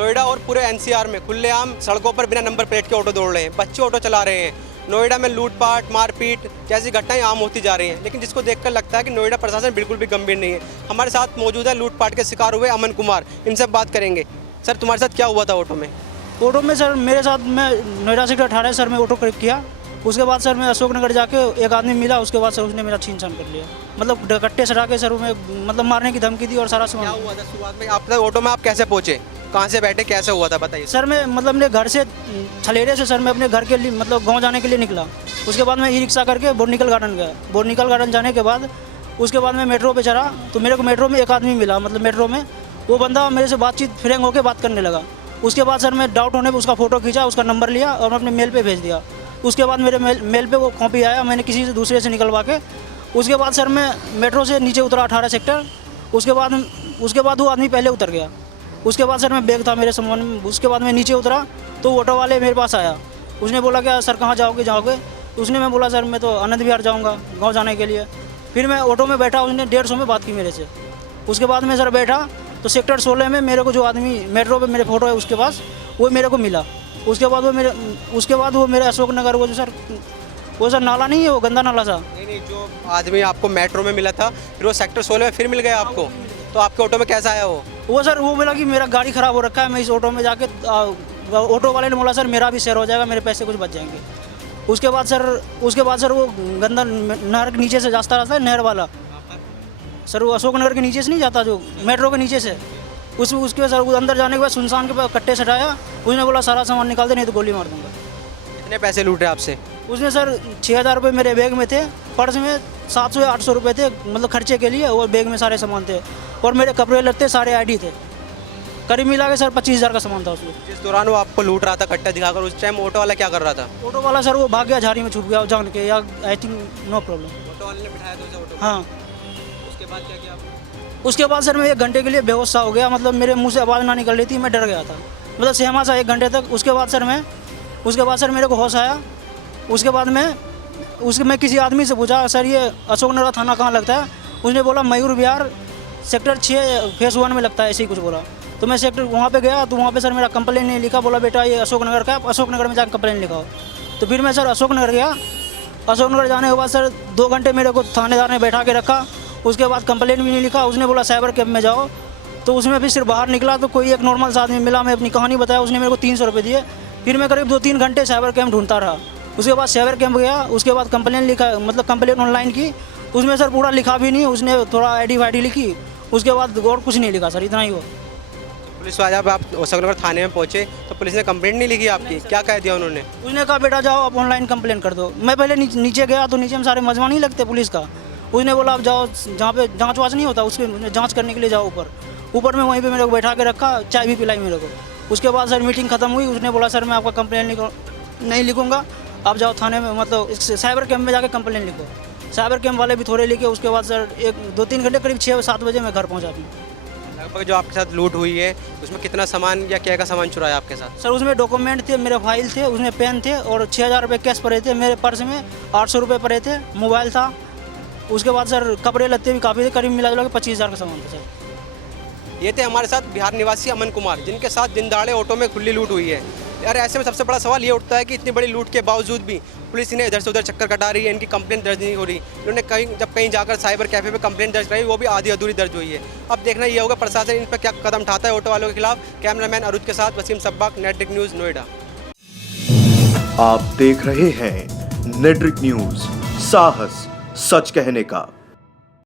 नोएडा और पूरे एनसीआर में खुलेआम सड़कों पर बिना नंबर प्लेट के ऑटो दौड़ रहे हैं, बच्चे ऑटो चला रहे हैं। नोएडा में लूटपाट, मारपीट जैसी घटनाएं आम होती जा रही हैं, लेकिन जिसको देखकर लगता है कि नोएडा प्रशासन बिल्कुल भी गंभीर नहीं है। हमारे साथ मौजूद है लूटपाट के शिकार हुए अमन कुमार, इनसे बात करेंगे। सर, तुम्हारे साथ क्या हुआ था ऑटो में? ऑटो में सर मेरे साथ, मैं नोएडा सेक्टर 18 सर में ऑटो किया। उसके बाद सर मैं अशोक नगर जाके एक आदमी मिला, उसके बाद सर उसने मेरा छीन छान कर लिया। मतलब कट्टे सटा के सर में मतलब मारने की धमकी दी और सारा क्या सामान। हुआ था शुरुआत में? आप ऑटो में आप कैसे पहुंचे, कहाँ से बैठे, कैसे हुआ था बताइए। सर मैं मतलब अपने घर से छलेरे से सर मैं अपने घर के लिए मतलब गांव जाने के लिए निकला। उसके बाद मैं ई रिक्शा करके बोटनिकल गार्डन गया। बोटनिकल गार्डन जाने के बाद उसके बाद मैं मेट्रो पे चढ़ा, तो मेरे को मेट्रो में एक आदमी मिला। मतलब मेट्रो में वो बंदा मेरे से बातचीत फ्रेंक होकर बात करने लगा। उसके बाद सर मैं डाउट होने पर उसका फ़ोटो खींचा, उसका नंबर लिया और मैं अपने मेल पे भेज दिया। उसके बाद मेरे मेल पे वो कॉपी आया, मैंने किसी से दूसरे से निकलवा के। उसके बाद सर मैं मेट्रो से नीचे उतरा 18 सेक्टर। उसके बाद वो आदमी पहले उतर गया। उसके बाद सर मैं बैग था मेरे सामान में। उसके बाद मैं नीचे उतरा तो ऑटो वाले मेरे पास आया। उसने बोला क्या सर कहाँ जाओगे? उसने मैं बोला सर मैं तो आनंद विहार जाऊँगा गाँव जाने के लिए। फिर मैं ऑटो में बैठा, उसने 150 में बात की मेरे से। उसके बाद मैं सर बैठा तो सेक्टर 16 में मेरे को जो आदमी मेट्रो पे मेरे फोटो है उसके पास, वो मेरे को मिला। उसके बाद वो मेरे अशोक नगर वो सर नाला नहीं है, वो गंदा नाला सा। नहीं, जो आदमी आपको मेट्रो में मिला था फिर वो सेक्टर 16 में फिर मिल गया आपको, तो आपके ऑटो में कैसा आया वो? सर वो बोला कि मेरा गाड़ी ख़राब हो रखा है, मैं इस ऑटो में जाके ऑटो वाले ने बोला सर मेरा भी शेयर हो जाएगा, मेरे पैसे कुछ बच जाएंगे। उसके बाद सर वो गंदा नहर के नीचे से रास्ता है, नहर वाला सर, वो अशोक नगर के नीचे से नहीं जाता, जो मेट्रो के नीचे से उसके सर वो अंदर जाने के बाद सुनसान के पास कट्टे सटाया। उसने बोला सारा सामान निकाल दे नहीं तो गोली मार दूंगा। कितने पैसे लूटे आपसे? उसने सर 6,000 रुपये मेरे बैग में थे, पर्स में 700 या 800 रुपये थे मतलब खर्चे के लिए, और बैग में सारे सामान थे और मेरे कपड़े लत्ते सारे आईडी थे। करीब मिला के सर 25,000 का सामान था उसमें। जिस दौरान वो आपको लूट रहा था कट्टा दिखाकर, उस टाइम ऑटो वाला क्या कर रहा था? ऑटो वाला सर वो भाग गया, झाड़ी में छुप गया जान के, या I think no problem. Auto वाले ने बिठाया था उसे ऑटो में? हाँ। उसके बाद क्या किया आपने? उसके बाद सर मैं 1 घंटे के लिए बेहोश सा हो गया। मतलब मेरे मुंह से आवाज़ ना निकल रही थी, मैं डर गया था, मतलब सहमा सा 1 घंटे तक। उसके बाद सर मेरे को होश आया। उसके बाद मैं किसी आदमी से पूछा सर ये अशोक नगर थाना कहाँ लगता है? उसने बोला मयूर विहार सेक्टर 6 फेस 1 में लगता है, ऐसे ही कुछ बोला। तो मैं सेक्टर वहाँ पे गया, तो वहाँ पे सर मेरा कंप्लेन नहीं लिखा। बोला बेटा ये अशोक नगर का है, अशोक नगर में जाकर कंप्लेन लिखाओ। तो फिर मैं सर अशोक नगर गया। अशोक नगर जाने के बाद सर 2 घंटे मेरे को थानेदार ने बैठा के रखा। उसके बाद कंप्लेन भी नहीं लिखा। उसने बोला साइबर कैम्प में जाओ, तो उसमें फिर सिर्फ बाहर निकला तो कोई एक नॉर्मल सा आदमी मिला, मैं अपनी कहानी बताया, उसने मेरे को 300 रुपये दिए। फिर मैं करीब 2-3 घंटे साइबर कैम्प ढूंढता रहा। उसके बाद साइबर कैम्प गया, उसके बाद कंप्लेन लिखा, मतलब कंप्लेन ऑनलाइन की। उसमें सर पूरा लिखा भी नहीं, उसने थोड़ा आईडी वाईडी लिखी। उसके बाद और कुछ नहीं लिखा सर, इतना ही हो। पुलिस वाले जब आप अशोक नगर थाने में पहुंचे तो पुलिस ने कंप्लेंट नहीं लिखी आपकी? क्या कह दिया उन्होंने? उसने कहा बेटा जाओ आप ऑनलाइन कंप्लेन कर दो। मैं पहले नीचे गया तो नीचे में सारे मजमा नहीं लगते पुलिस का। उसने बोला आप जाओ जहाँ पे जांच वाच नहीं होता उसके जांच करने के लिए जाओ ऊपर में। वहीं पे मेरे को बैठा के रखा, चाय भी पिलाई मेरे को। उसके बाद सर मीटिंग खत्म हुई। उसने बोला सर मैं आपका कंप्लेन नहीं लिखूंगा, आप जाओ थाने में, मतलब साइबर कैम्प में जाके कंप्लेन लिखो। साइबर कैम्प वाले भी थोड़े लिखे। उसके बाद सर 1-2-3 घंटे करीब 6-7 बजे मैं घर पहुँचा अपने। लगभग जो आपके साथ लूट हुई है उसमें कितना सामान या क्या का सामान चुराया आपके साथ? सर उसमें डॉक्यूमेंट थे, मेरे फाइल थे, उसमें पेन थे और 6,000 रुपये कैश पड़े थे। मेरे पर्स में 800 रुपये पड़े थे, मोबाइल था। उसके बाद सर कपड़े लत्ते भी काफ़ी थे, करीब मिला जुला के 25,000 का सामान था सर। ये थे हमारे साथ बिहार निवासी अमन कुमार, जिनके साथ दिन दहाड़े ऑटो में खुली लूट हुई है। यार ऐसे में सबसे बड़ा सवाल ये उठता है कि इतनी बड़ी लूट के बावजूद भी पुलिस इन्हें इधर से उधर चक्कर कटा रही है, इनकी कंप्लेंट दर्ज नहीं हो रही। इन्होंने कहीं जाकर साइबर कैफे पे कंप्लेंट दर्ज कराई, वो भी आधी अधूरी दर्ज हुई है। अब देखना ये होगा प्रशासन इन पर क्या कदम उठाता है ऑटो वालों के खिलाफ। कैमरामैन अरुज के साथ वसीम सब्बाक, नेटड्रिक न्यूज़, नोएडा। आप देख रहे हैं नेटड्रिक न्यूज़, साहस सच कहने का।